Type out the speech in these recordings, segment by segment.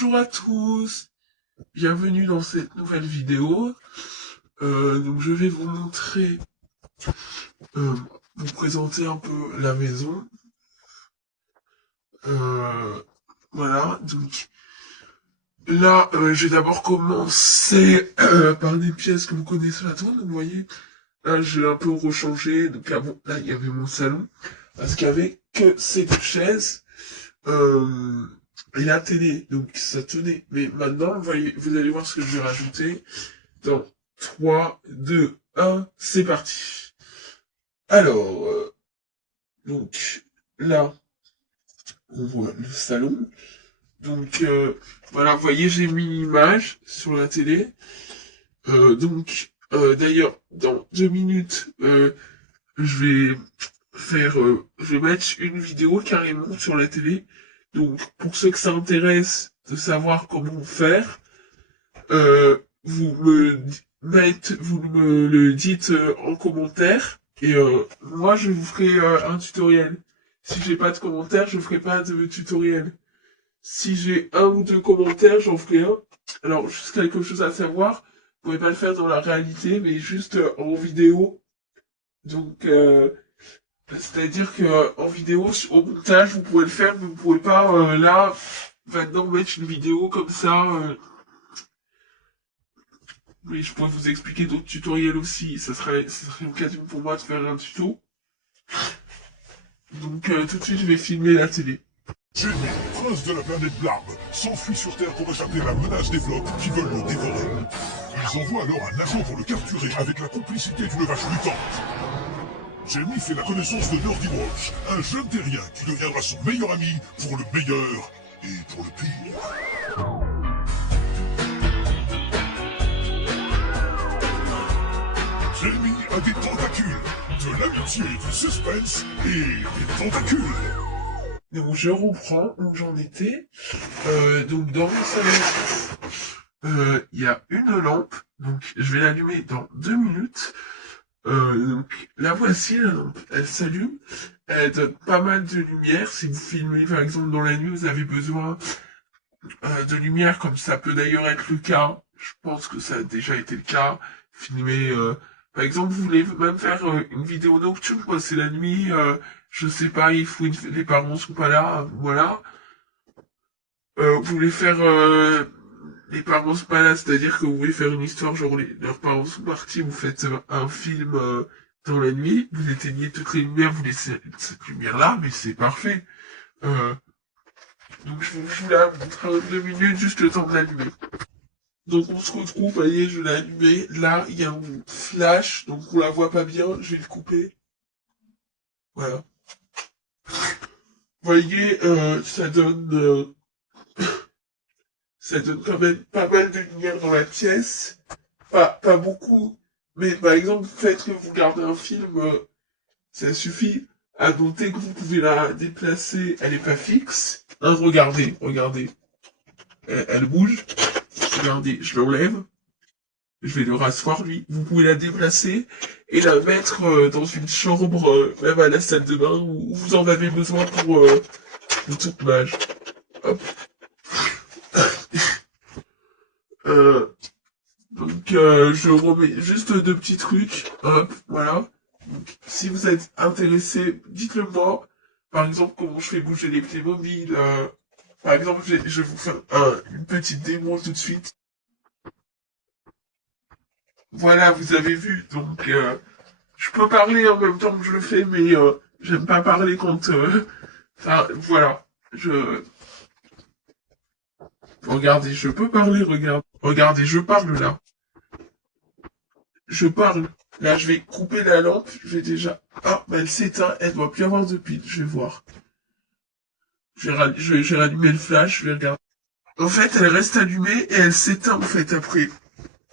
Bonjour à tous, bienvenue dans cette nouvelle vidéo. Donc je vais vous montrer, vous présenter un peu la maison. Voilà, donc là, je vais d'abord commencer par des pièces que vous connaissez à tour. Donc vous voyez, là j'ai un peu rechangé. Donc là, bon, là il y avait mon salon, parce qu'il y avait que ces deux chaises. Et la télé, donc ça tenait. Mais maintenant, vous allez voir ce que je vais rajouter. Dans 3, 2, 1, c'est parti. Alors, donc là, on voit le salon. Donc voilà, vous voyez, j'ai mis l'image sur la télé. D'ailleurs, dans 2 minutes, je vais je vais mettre une vidéo carrément sur la télé. Donc, pour ceux que ça intéresse de savoir comment faire, vous me le dites en commentaire. Et moi, je vous ferai un tutoriel. Si j'ai pas de commentaires, je ferai pas de tutoriel. Si j'ai un ou deux commentaires, j'en ferai un. Alors, juste quelque chose à savoir, vous pouvez pas le faire dans la réalité, mais juste en vidéo. Donc, c'est-à-dire que en vidéo, au montage, vous pouvez le faire, mais vous pouvez pas là maintenant mettre une vidéo comme ça. Mais je pourrais vous expliquer d'autres tutoriels aussi. Ça serait l'occasion pour moi de faire un tuto. Donc tout de suite, je vais filmer la télé. Jamie, prince de la planète Blarb, s'enfuit sur Terre pour échapper à la menace des blocs qui veulent le dévorer. Ils envoient alors un agent pour le capturer avec la complicité d'une vache mutante. Jamie fait la connaissance de Nerdy Watch, un jeune terrien qui deviendra son meilleur ami pour le meilleur et pour le pire. Jamie a des tentacules, de l'amitié, du suspense et des tentacules. Donc je reprends où j'en étais. Donc dans mon salon, il y a une lampe. Donc je vais l'allumer dans 2 minutes. Donc la voici, la lampe. Elle s'allume. Elle donne pas mal de lumière. Si vous filmez par exemple dans la nuit, vous avez besoin de lumière, comme ça peut d'ailleurs être le cas. Je pense que ça a déjà été le cas. Filmer, par exemple, vous voulez même faire une vidéo nocturne, quoi. C'est la nuit, je sais pas, les parents sont pas là, voilà. Vous voulez faire, les parents sont pas là, c'est-à-dire que vous voulez faire une histoire, genre leurs parents sont partis, vous faites un film dans la nuit, vous éteignez toutes les lumières, vous laissez cette lumière-là, mais c'est parfait. Euh, donc je vous la montre en 2 minutes, juste le temps de l'allumer. Donc on se retrouve, vous voyez, je l'ai allumé. Là, il y a un flash, donc on la voit pas bien, je vais le couper. Voilà. Vous voyez, ça donne quand même pas mal de lumière dans la pièce. Pas beaucoup, mais par exemple, faites que vous regardez un film, ça suffit. À noter que vous pouvez la déplacer, elle est pas fixe. Hein, regardez. Elle bouge. Regardez, je l'enlève. Je vais le rasseoir, lui. Vous pouvez la déplacer et la mettre dans une chambre, même à la salle de bain, où vous en avez besoin pour toute mage. Hop. Euh, je remets juste 2 petits trucs. Hop, voilà. Donc, si vous êtes intéressé, dites-le moi. Par exemple, comment je fais bouger les Playmobil. Par exemple, je vais vous faire une petite démo tout de suite. Voilà, vous avez vu. Donc, je peux parler en même temps que je le fais, mais j'aime pas parler quand... Enfin, voilà. Regardez, je peux parler, regarde. Regardez, je parle là. Je parle. Là, je vais couper la lampe. Je vais déjà... Ah, bah, elle s'éteint. Elle doit plus avoir de pile. Je vais voir. J'ai rallumé le flash. Je vais regarder. En fait, elle reste allumée et elle s'éteint, en fait, après.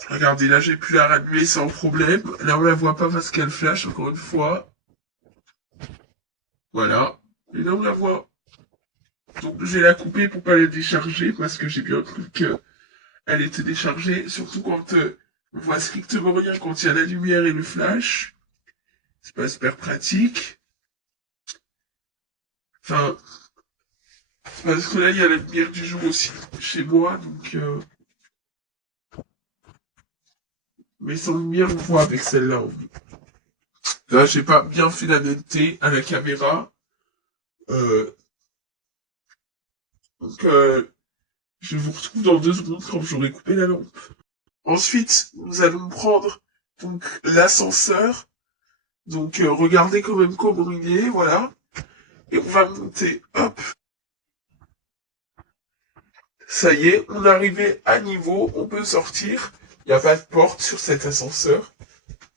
Regardez, là, j'ai pu la rallumer sans problème. Là, on la voit pas parce qu'elle flash, encore une fois. Voilà. Et là, on la voit. Donc, je vais la couper pour pas la décharger, parce que j'ai bien cru qu'elle était déchargée, surtout quand on voit strictement rien, quand il y a la lumière et le flash. C'est pas super pratique. Enfin, Parce que là, il y a la lumière du jour aussi chez moi, donc... Mais sans lumière, on voit avec celle-là. Là, j'ai pas bien fait la netteté à la caméra. Euh, donc, je vous retrouve dans 2 secondes quand j'aurai coupé la lampe. Ensuite, nous allons prendre donc l'ascenseur. Donc, regardez quand même comment il est, voilà. Et on va monter, hop. Ça y est, on est arrivé à niveau, on peut sortir. Il n'y a pas de porte sur cet ascenseur.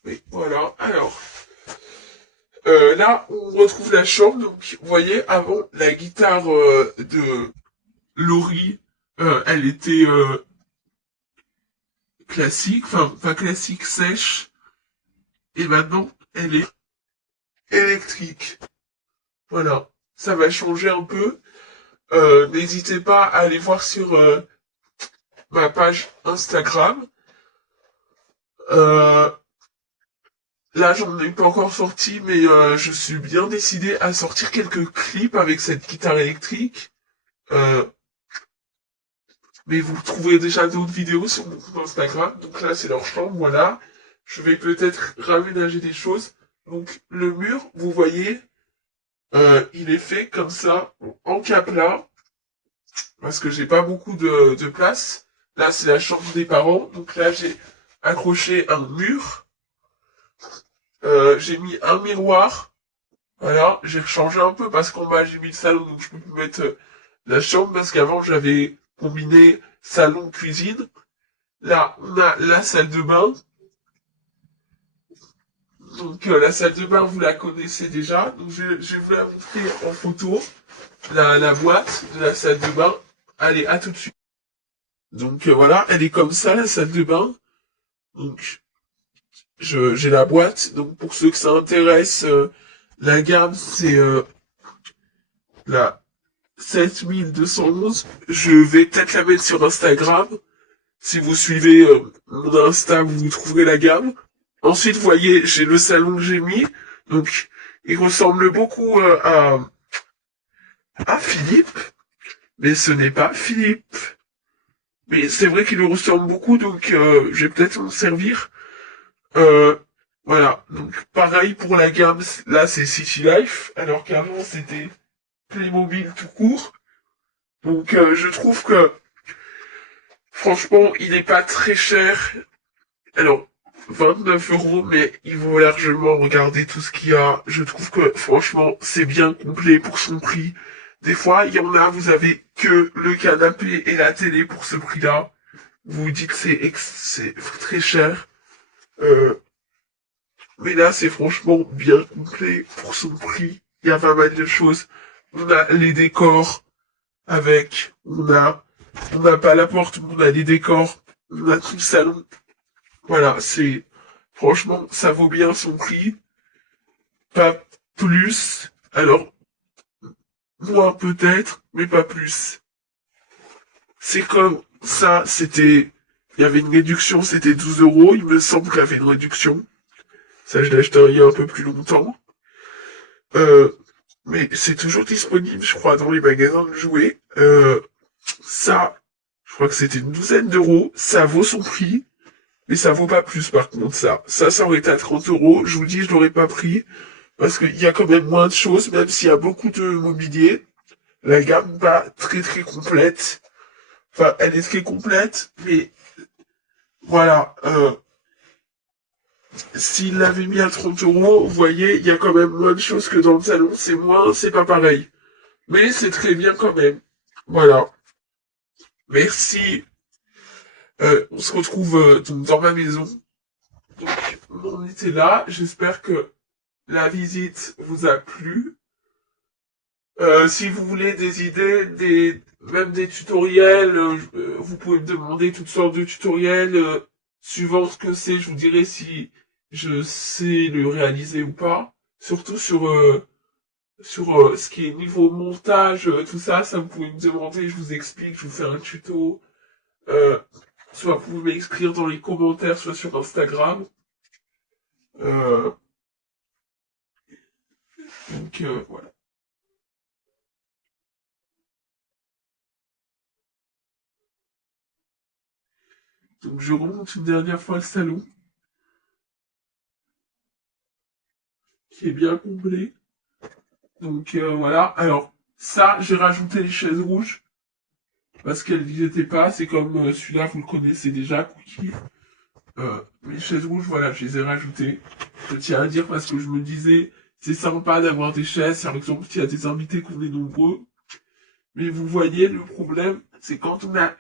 Mais voilà, alors. Là, on retrouve la chambre. Donc, vous voyez, avant, la guitare de Laurie, elle était classique, enfin, pas classique, sèche. Et maintenant, elle est électrique. Voilà, ça va changer un peu. N'hésitez pas à aller voir sur ma page Instagram. Euh, Là, j'en ai pas encore sorti, mais je suis bien décidé à sortir quelques clips avec cette guitare électrique. Euh, mais vous trouverez déjà d'autres vidéos sur mon compte Instagram. Donc là, c'est leur chambre, voilà. Je vais peut-être raménager des choses. Donc le mur, vous voyez, il est fait comme ça, en cap-là, parce que j'ai pas beaucoup de place. Là, c'est la chambre des parents. Donc là, j'ai accroché un mur. J'ai mis un miroir. Voilà, j'ai changé un peu parce qu'en bas, j'ai mis le salon, donc je peux plus mettre la chambre, parce qu'avant, j'avais combiné salon-cuisine. Là, on a la salle de bain. Donc la salle de bain, vous la connaissez déjà. Donc je vais vous la montrer en photo. La boîte de la salle de bain. Allez, à tout de suite. Donc voilà, elle est comme ça, la salle de bain. Donc j'ai la boîte. Donc pour ceux que ça intéresse, la gamme c'est la 7211. Je vais peut-être la mettre sur Instagram. Si vous suivez mon Insta, vous trouverez la gamme. Ensuite, vous voyez, j'ai le salon que j'ai mis. Donc, il ressemble beaucoup à Philippe. Mais ce n'est pas Philippe. Mais c'est vrai qu'il lui ressemble beaucoup, donc je vais peut-être m'en servir. Euh, voilà. Donc, pareil pour la gamme. Là, c'est City Life. Alors qu'avant, c'était Playmobil tout court. Donc, je trouve que, franchement, il n'est pas très cher. Alors, 29 €, mais il vaut largement regarder tout ce qu'il y a. Je trouve que, franchement, c'est bien complet pour son prix. Des fois, il y en a, vous avez que le canapé et la télé pour ce prix-là. Vous vous dites que c'est très cher. Euh, mais là, c'est franchement bien complet pour son prix. Il y a pas mal de choses. On a les décors avec, on n'a pas la porte, mais on a les décors. On a tout le salon. Voilà, franchement, ça vaut bien son prix. Pas plus. Alors, moins peut-être, mais pas plus. C'est comme ça, il y avait une réduction, c'était 12 €. Il me semble qu'il y avait une réduction. Ça, je l'ai acheté il y a un peu plus longtemps. Euh, mais c'est toujours disponible, je crois, dans les magasins de jouets. Ça, je crois que c'était une douzaine d'euros. Ça vaut son prix. Mais ça vaut pas plus, par contre, ça. Ça aurait été à 30 €. Je vous dis, je l'aurais pas pris. Parce qu'il y a quand même moins de choses, même s'il y a beaucoup de mobilier. La gamme n'est pas très très complète. Enfin, elle est très complète, mais voilà. S'il l'avait mis à 30 €, vous voyez, il y a quand même moins de choses que dans le salon. C'est moins, c'est pas pareil. Mais c'est très bien quand même. Voilà. Merci. On se retrouve donc dans ma maison. Donc, on était là. J'espère que la visite vous a plu. Si vous voulez des idées, même des tutoriels, vous pouvez me demander toutes sortes de tutoriels. Suivant ce que c'est, je vous dirai si je sais le réaliser ou pas. Surtout sur ce qui est niveau montage, tout ça, ça vous pouvez me demander, je vous explique, je vous fais un tuto. Euh, Soit vous pouvez m'écrire dans les commentaires, soit sur Instagram. Euh, donc voilà. Donc je remonte une dernière fois le salon, qui est bien complet. Donc voilà, alors ça, j'ai rajouté les chaises rouges, parce qu'elles n'y étaient pas, c'est comme celui-là, vous le connaissez déjà, Cookie. Les chaises rouges, voilà, je les ai rajoutées. Je tiens à dire parce que je me disais, c'est sympa d'avoir des chaises, par exemple, s'il y a des invités qu'on est nombreux. Mais vous voyez, le problème, c'est quand on a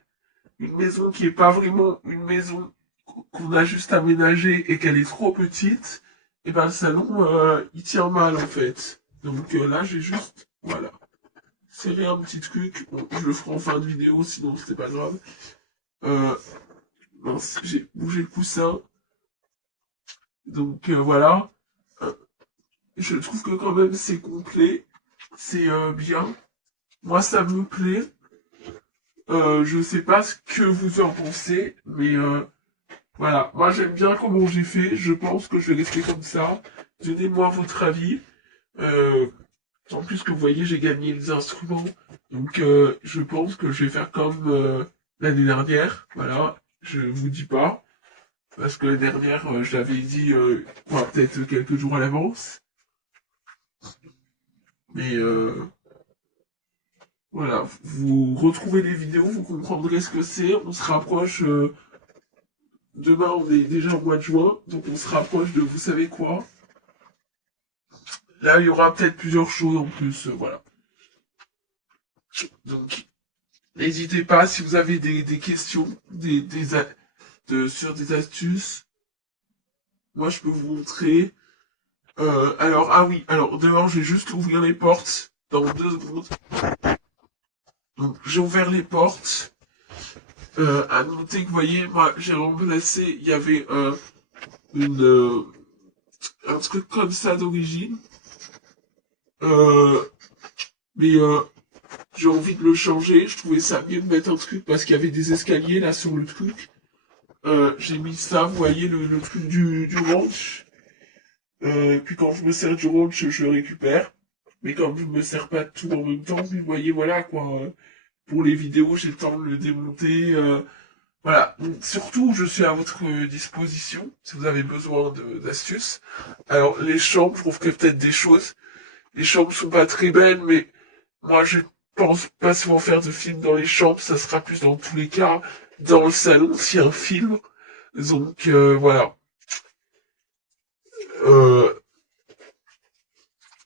une maison qui est pas vraiment une maison qu'on a juste aménagée et qu'elle est trop petite, et ben le salon, il tient mal en fait. Donc là, j'ai juste, voilà, serré un petit truc. Bon, je le ferai en fin de vidéo, sinon c'était pas grave. Euh, mince, j'ai bougé le coussin. Donc voilà. Euh, je trouve que quand même c'est complet, c'est bien. Moi ça me plaît. Je sais pas ce que vous en pensez, mais voilà. Moi j'aime bien comment j'ai fait. Je pense que je vais rester comme ça. Donnez-moi votre avis. Euh, en plus que vous voyez, j'ai gagné les instruments. Donc je pense que je vais faire comme l'année dernière. Voilà. Je vous dis pas. Parce que l'année dernière, je l'avais dit peut-être quelques jours à l'avance. Mais voilà, vous retrouvez les vidéos, vous comprendrez ce que c'est. On se rapproche. Demain, on est déjà au mois de juin, donc on se rapproche de vous savez quoi. Là, il y aura peut-être plusieurs choses en plus, voilà. Donc, n'hésitez pas si vous avez des questions, sur des astuces. Moi, je peux vous montrer. Alors, ah oui, alors dehors, je vais juste ouvrir les portes dans 2 secondes. Donc, j'ai ouvert les portes. À noter que, vous voyez, moi, j'ai remplacé, il y avait une, un truc comme ça d'origine. Euh, mais j'ai envie de le changer. Je trouvais ça mieux de mettre un truc parce qu'il y avait des escaliers là sur le truc. J'ai mis ça, vous voyez, le truc du ranch. Puis quand je me sers du ranch, je le récupère. Mais comme je me sers pas de tout en même temps, vous voyez, voilà quoi. Pour les vidéos, j'ai le temps de le démonter. Voilà. Donc, surtout, je suis à votre disposition si vous avez besoin d'astuces. Alors, les chambres, je trouve qu'il y a peut-être des choses. Les chambres sont pas très belles, mais moi, je pense pas souvent faire de film dans les chambres. Ça sera plus dans tous les cas dans le salon s'il y a un film. Donc, voilà. Euh,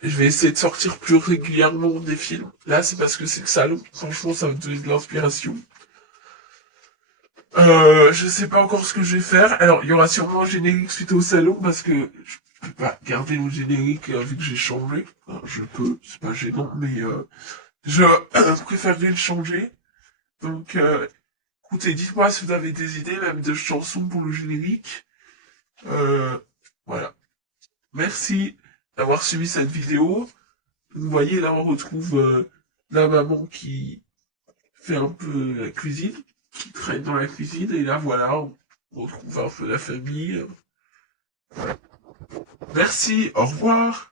je vais essayer de sortir plus régulièrement des films. Là, c'est parce que c'est le salon. Franchement, ça me donne de l'inspiration. Je sais pas encore ce que je vais faire. Alors, il y aura sûrement un générique suite au salon parce que je peux pas garder le générique vu que j'ai changé. Enfin, je peux, c'est pas gênant, mais je préférerais le changer. Donc, écoutez, dites-moi si vous avez des idées, même de chansons pour le générique. Euh, voilà. Merci d'avoir suivi cette vidéo. Vous voyez, là, on retrouve la maman qui fait un peu la cuisine, qui traîne dans la cuisine, et là, voilà, on retrouve un peu la famille. Merci, au revoir.